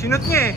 Sinot niya eh.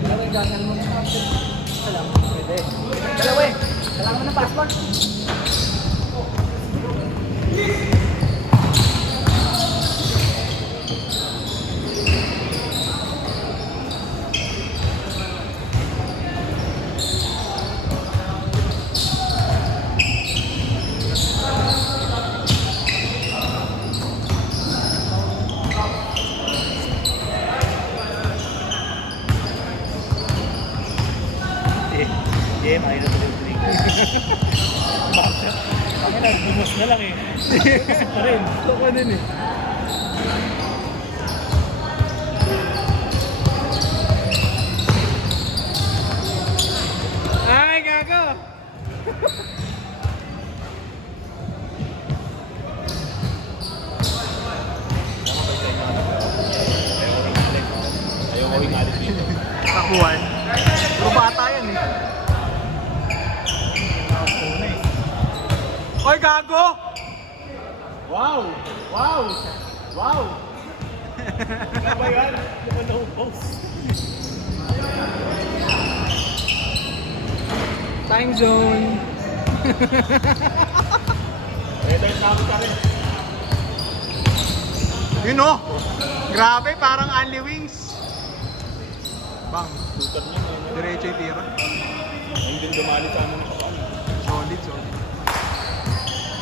Dalawa yung gagawin mo. Salamat. Pwede. Dalawa eh. Kailangan mo ng passport. Ayaw na tuloy-tuloy. Bakit? Kami na, dumos na lang eh. Kasi pa rin. Ako din eh. Ay, gago! Ayaw ko yung alit dito. Takuan. Puro bata yan eh. Oy, gago! Wow! Wow! Wow! Ano ba yan? Ano ba no-post? Time zone. Ito yung sabi ka rin. Yun oh! Grabe, parang Only Wings. Bang, Tutan niya ngayon. diretso yung tira. Ngayon din dumali sa amin ng kapal. Solid, solid.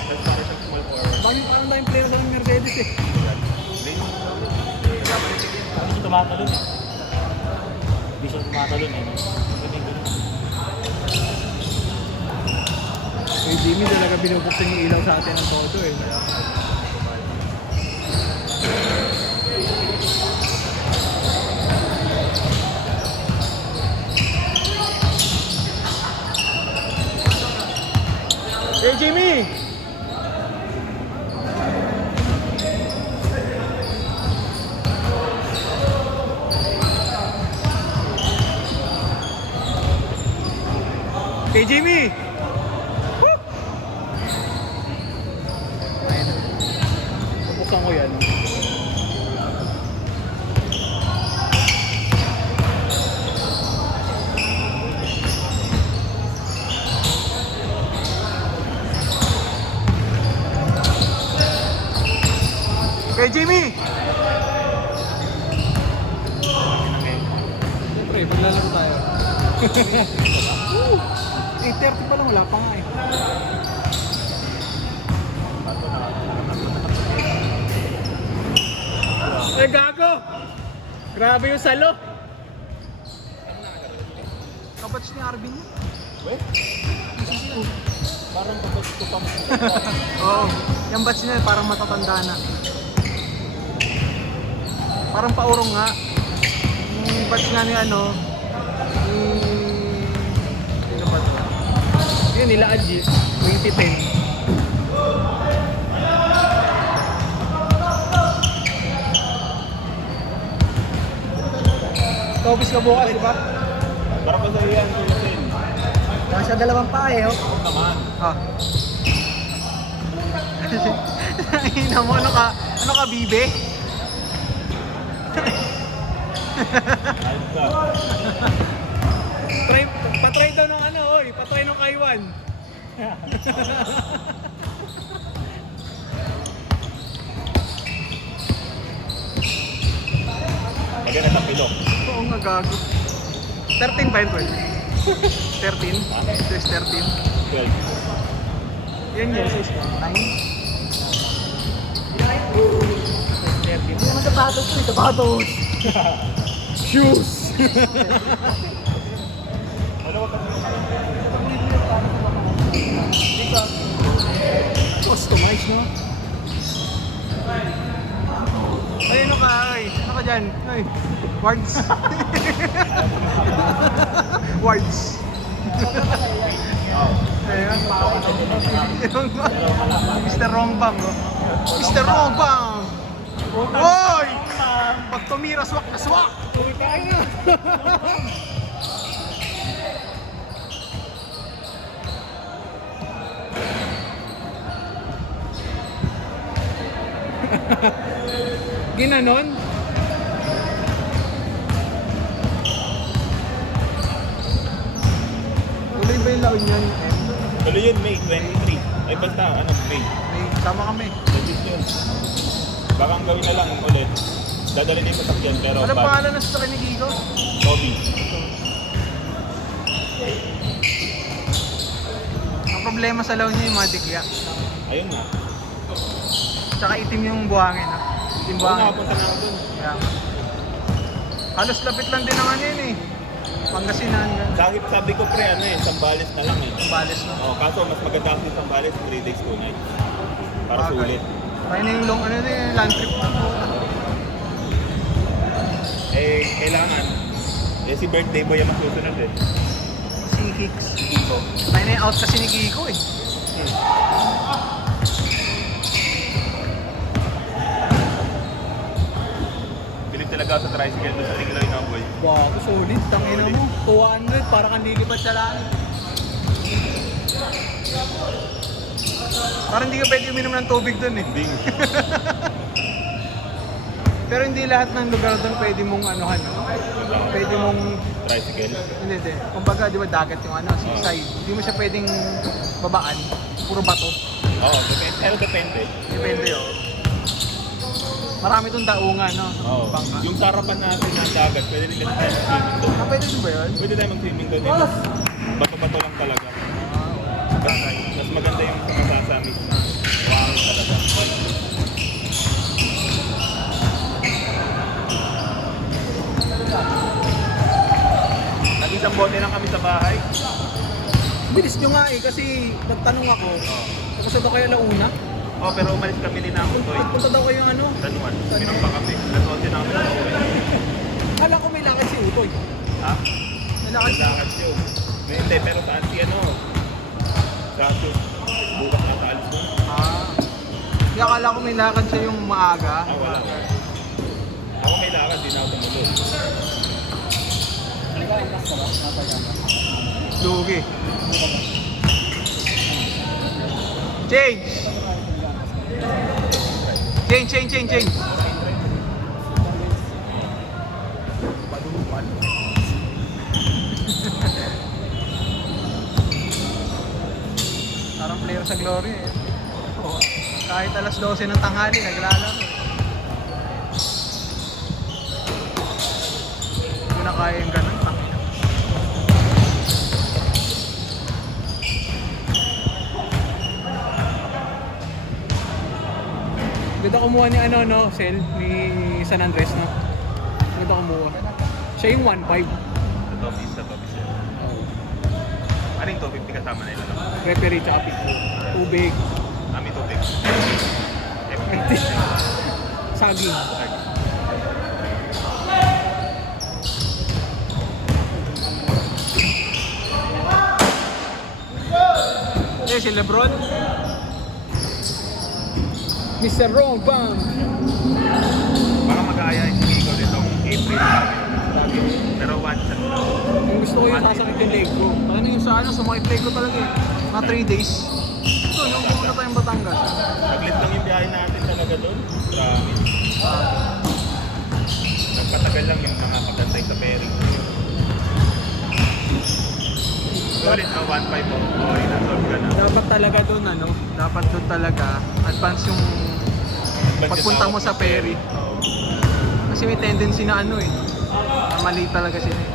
Let's start sa small forward. Bakit parang tayong player ng Mercedes eh? Hindi siya tumatalon eh. Hindi siya tumatalon eh. Ganun. Kay Jimmy talaga binubuksan yung ilaw sa atin ng photo eh. Hey Jimmy! Hey Jimmy! Woo! Ayun. Bubuksan ko yan. Hey Jimmy! Siyempre, maglalaro tayo. 8:30 pa lang, wala pa nga eh. Ay gago! Grabe yung salo! Kabats ni Arvin yun? Weh? Parang kapag tutang mo. Oo, yung batch niya parang matatanda na. Parang paurong nga. Yung batch nga ni ano, sino ba ito? Yun nila Adji, 2010. Topis ka bukas, di ba? Parang ba sa iyan, Tulisin? Nasa dalawang pa eh. Oh. Huwag naman. Ah. Hina mo, ano ka, bibe? Ayos ka. Patry daw ng ano, oy, patry ng Kaiwan. Lagyan na tapilok. Oo nga, gago. 13 ba yun, 12? 13? Size 13? 12. Yan yun, size 9? Size 13. Hindi naman sapatos ko eh. Sapatos. Shoes! Ano wag ka Customize, no? Ay, ano ka? Ay, ano ka dyan? Ay, wards. Wards. Ayan. Mr. Rongbang, no? Mr. Rongbang! Hoy! Pag tumira, swak na swak! tuloy tayo na. Ginanon? Tuloy ba yung laon yan? Tuloy yun, May 23. Ay basta, ano, May. May sama kami. Legit yun. Baka ang gawin na lang ulit. Dadali din sa sakyan pero Ano pangalan ng sasakyan ni Kiko? Toby. Ang problema sa laon niya yung mga digya. Ayun nga. Tsaka itim yung buhangin. No? Itim Oo, buhangin. nakapunta na ako dun. Kaya, halos lapit lang din ang ano yun eh. Pangasinan. Kahit sabi ko pre, ano eh, Sambales na lang eh. Balis no? Oh, kaso mas maganda kasi Sambales, 3 days, 2 nights. Para Bagay. sulit. Kaya na yung long ano din, land trip. Eh, kailangan. Eh, si birthday boy ang masusunod eh. Si Hicks. Kiko. Kaya na yung out kasi ni Kiko eh. Bilib talaga ako sa tricycle doon sa Tingloy na boy. Wow, solid. Tangina mo. 200, para kang lilipat sa langit. Parang hindi ka pwede uminom ng tubig doon eh. Ding. Pero hindi lahat ng lugar doon pwede mong anuhan. No? Pwede mong, Tricycle. hindi. Kumbaga, di ba dagat yung ano, seaside. Hindi mo siya pwedeng babaan. Puro bato. Oo, depende. Pero depende. Depende yun. Marami itong daungan, no? Oo. Bangka. Yung sarapan natin ng dagat, pwede rin tayo mag-swimming doon. Ah, pwede din ba yun? Pwede tayo mag-swimming doon. Eh. Bato-bato lang talaga. Mas maganda yung sumasasami na wow talaga. Nag-isang bote lang kami sa bahay. Bilis nyo nga eh, kasi nagtanong ako. Tapos ito kayo launa. Oh, pero umalis kami din ako to eh. Punta daw kayo ano? Tanuan. Minang pa kami. Nasuot din ako sa uwi. Hala ko may lakad si Utoy. Ha? May lakad si Lakad yun. Hindi, pero saan si ano? Kaso, bukas na taalis mo. Ah. Kaya akala ko may lakad siya yung maaga. Ah, wala. Ako may lakad, di na ako tumulog. Lugi. Change! Change! Parang player sa Glory eh. Kahit alas 12 ng tanghali, naglalaro. Hindi na kaya yung ganun. Tangina. Ganda kumuha ni ano no, Sel, ni San Andres no. Ganda kumuha. Siya yung 1.5. Sa topis yan. Ano yung 250 kasama nila? No? Referee tsaka pico. Tubig. Kami tubig. Saging. Eh, si Lebron. Mr. Wrong Bang. Baka mag-aaya yung Kiko nitong April. Pero one shot lang. Yung gusto ko yung sasakit yung leg ko. Ano yung sa ano, sumakit leg ko talaga eh. Mga 3 days. Ito, nung pumunta tayong Batangas. Saglit lang yung biyahe natin talaga doon. Grabe. Nagpatagal lang yung mga pagantay sa ferry. Sulit na 1.5 mo. Okay, na-solve ka na. Dapat talaga doon ano, dapat doon talaga advance yung pagpunta mo sa ferry. Oo. Kasi may tendency na ano eh. Na mali talaga sila eh.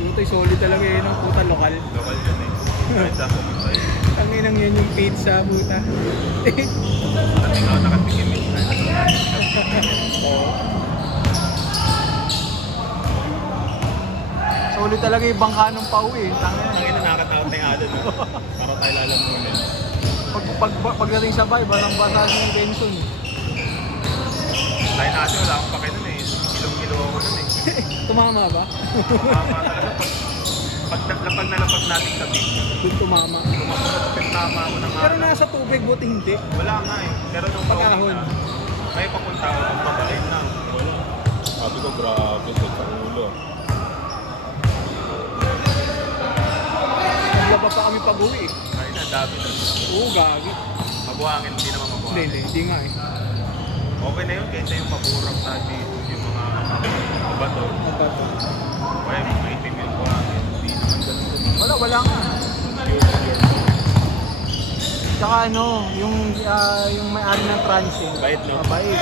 Ito'y solid talaga eh, no? Puta lokal. Local yun eh. Kahit saan pumunta eh. Tanginang yan yung pizza, puta. At ikaw nakatingin minsan. Solid talaga yung bangka ng pauwi eh. Tangina. Ang ina nakakatakot na yung adon. Para tayo lalamunin. Pagdating sa bahay, balang basa ng Benson. Tayo natin wala akong pake nun eh. Kilong-kilo ako nun eh. Tumama ba? Tumama talaga pag nalapag natin sa beach. Doon tumama. Tama ako ng Pero nasa tubig, buti hindi. Wala nga eh. Pero nung Pag-ahon. May papunta ako kung pabalik na. Wala. Sabi ko grabe sa ulo. Naglaba pa kami pag-uwi eh. Kaya na, dami na. Oo, gagi. Mabuhangin, hindi naman mabuhangin. Hindi nga eh. Okay na yun, kaysa yung maburang sa dito, yung mga bato. Ano ba ito? Kaya may itim yung buhangin. Hindi naman ganun. Wala nga. Tsaka ano, yung may-ari ng Transient. Bait, no? Mabait.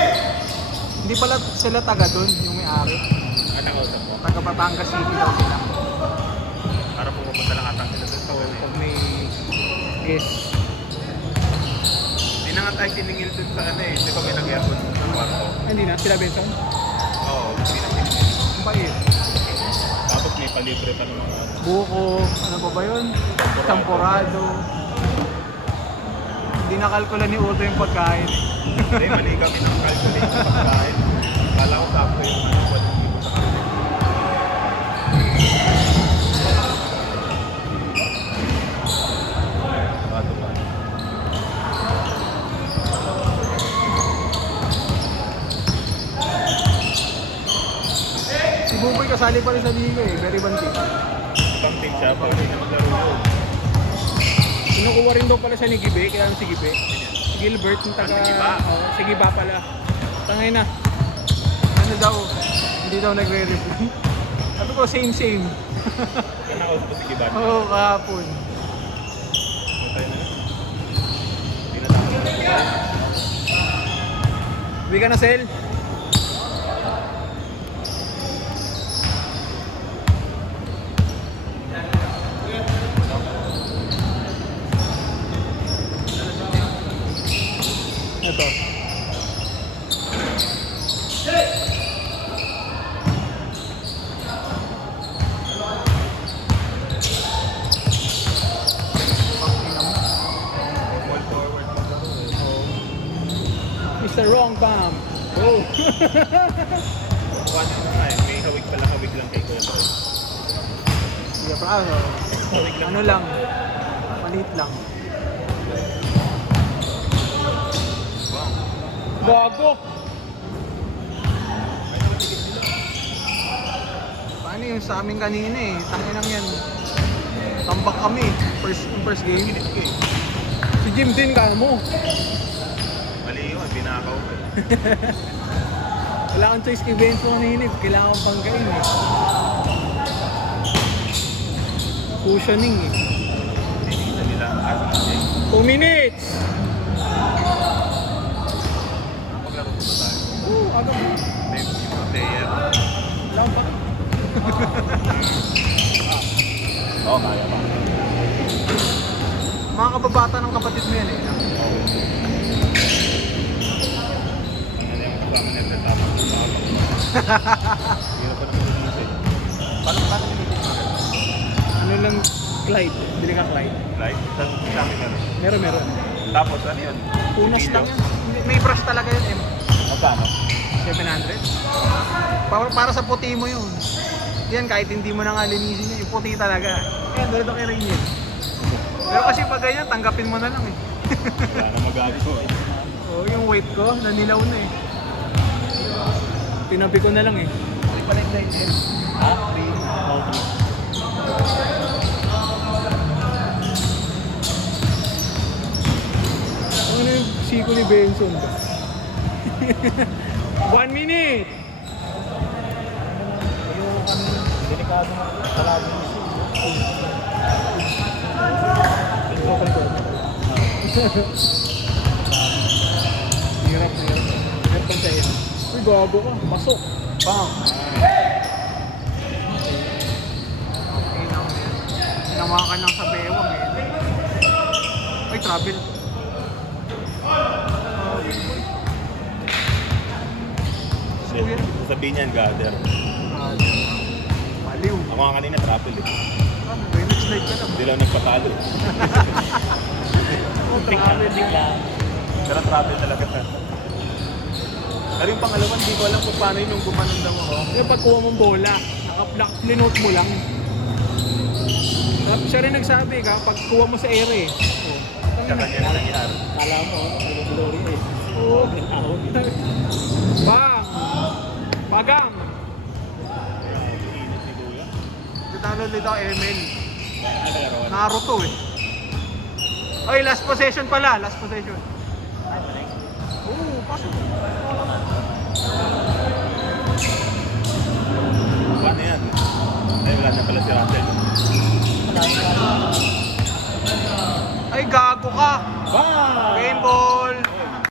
Hindi pala sila taga doon, yung may-ari. Ano kausap mo? Taga Batangas City daw sila. Para pumunta lang atang sila doon sa gabi. Pag may guest. Hindi na nga tayo siningil doon sa ano eh. Di ba may nag-aircon sa kwarto? Hindi na, sila Benson? Oo, hindi na siningil. Mabait. Tapos may palibre pa ng mga Buko, ano pa ba yun? Champorado. Hindi nakalkula ni Uto yung pagkain. Hindi, mali kami ng calculate sa pagkain. Kala ko sakto yung ano, ba't hindi ko sa kanila. Bato ba? Si Buboy kasali pa rin sa liga eh, very banting. Ibang team siya, pag hindi naman laro yun. Kinukuha rin daw pala siya ni Gibe, kaya si Gibe. Si Gilbert, yung taga... Ah, si Giba? Oo, si Giba pala. Tangay na. Ano daw, hindi daw nagre-reply. Sabi ko, same. Ano ako sa sige ba? Oo, kahapon. Matay na yun. Hindi na tayo. Uwi ka na, Sel. Ito. Ball forward pa laro eh. Mr. Wrong Bomb. Oh. Kuha niyo na nga eh. May hawig pala, hawig lang kay Kuya Troy. Sige pa, ano, Hawig lang. ano lang, maliit lang. Wow. Bago. Paano yung sa amin kanina eh, tanginang yan. Tambak kami, first game. Init ko eh. Si Jim din, kaya mo. Mali yun, pinakaw ko eh. Wala kang choice kay Benzo kanina. Kailangan kong panggain eh. Cushioning eh. Tinita nila ang asing 2 minutes! Maglaro ko ba tayo? Oo, agad mo. May mga player. Wala kang pake. Oo, kaya pa. Mga kababata ng kapatid mo yan eh. Ano yung kasama niya sa tapos sa tapos. Hirap pa naman yung music. Paano nilitin mo agad? Ano lang, Clyde. Bili ka Clyde. Like, sa amin meron. Meron. Tapos ano yun? Punas Pilyo. lang yan. May brush talaga yun eh. Magkano? 700? Para sa puti mo yun. Yan, kahit hindi mo na nga linisin yun, yung puti talaga. Yan, dito kay Rainier. Pero kasi pag ganyan, tanggapin mo na lang eh. Wala na magagawa. Oo, yung weight ko, nanilaw na eh. Tinabi ko na lang eh. Hindi pala yung line end. Ha? Okay. Ano yung siko ni Benson ba? 1 minute! Delikado na. Palagi mo Hirap. Hirap pa siya yan. Uy, gago ka. Pasok. Bang! Okay lang yan. Hinawakan lang sa bewang eh. Ay, travel. Shit. Sabihin niyan, gather. Baliw. Ako nga kanina trapel eh. Ano ba yun? Slide ka lang. Hindi lang nagpapalo. Traveling lang. Pero travel talaga sa. Pero yung pangalawa, hindi ko alam kung paano yun yung gumanon daw ako. Yung pagkuha mong bola, naka-block flinote mo lang. Tapos siya rin nagsabi, kapag kuha mo sa ere eh. Sa kanya na nangyari. Kala mo, glory eh. Oo, out. Bang! Pagang! Init ni Kuya. Dito dito ML. Ano laro? Naruto eh. Oy, last possession pala. Last possession. Ay, balik. Oo, pasok. Paano yan? Ay, wala na pala si Russell. Malayo. Ay, gago ka. Wow! Game ball.